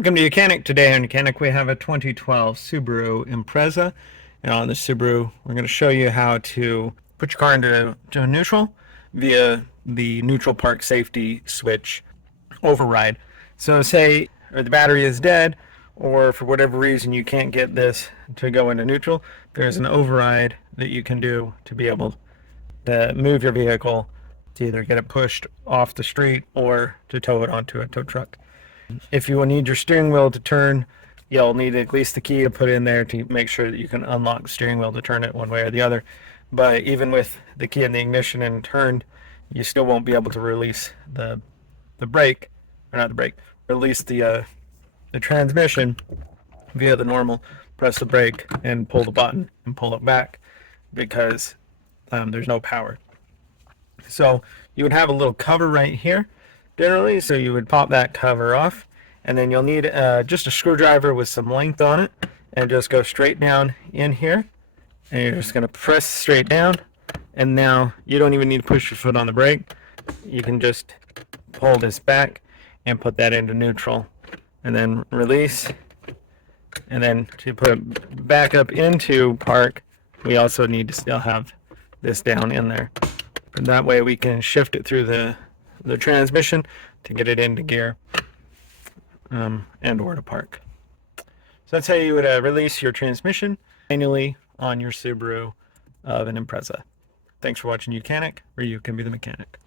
Welcome to YOUCANIC. Today on YOUCANIC we have a 2012 Subaru Impreza, and on the Subaru we're going to show you how to put your car into neutral via the neutral park safety switch override. So say the battery is dead, or for whatever reason you can't get this to go into neutral, there's an override that you can do to be able to move your vehicle to either get it pushed off the street or to tow it onto a tow truck. If you will need your steering wheel to turn, you'll need at least the key to put in there to make sure that you can unlock the steering wheel to turn it one way or the other. But even with the key in the ignition and turned, you still won't be able to release the brake, or not the brake, release the transmission via the normal press the brake and pull the button and pull it back, because there's no power. So you would have a little cover right here generally, so you would pop that cover off, and then you'll need just a screwdriver with some length on it, and just go straight down in here, and you're just going to press straight down. And now you don't even need to push your foot on the brake. You can just pull this back and put that into neutral, and then release. And then to put it back up into park, we also need to still have this down in there, and that way we can shift it through the transmission to get it into gear and or to park. So that's how you would release your transmission manually on your Subaru of an Impreza. Thanks for watching YOUCANIC, where you can be the mechanic.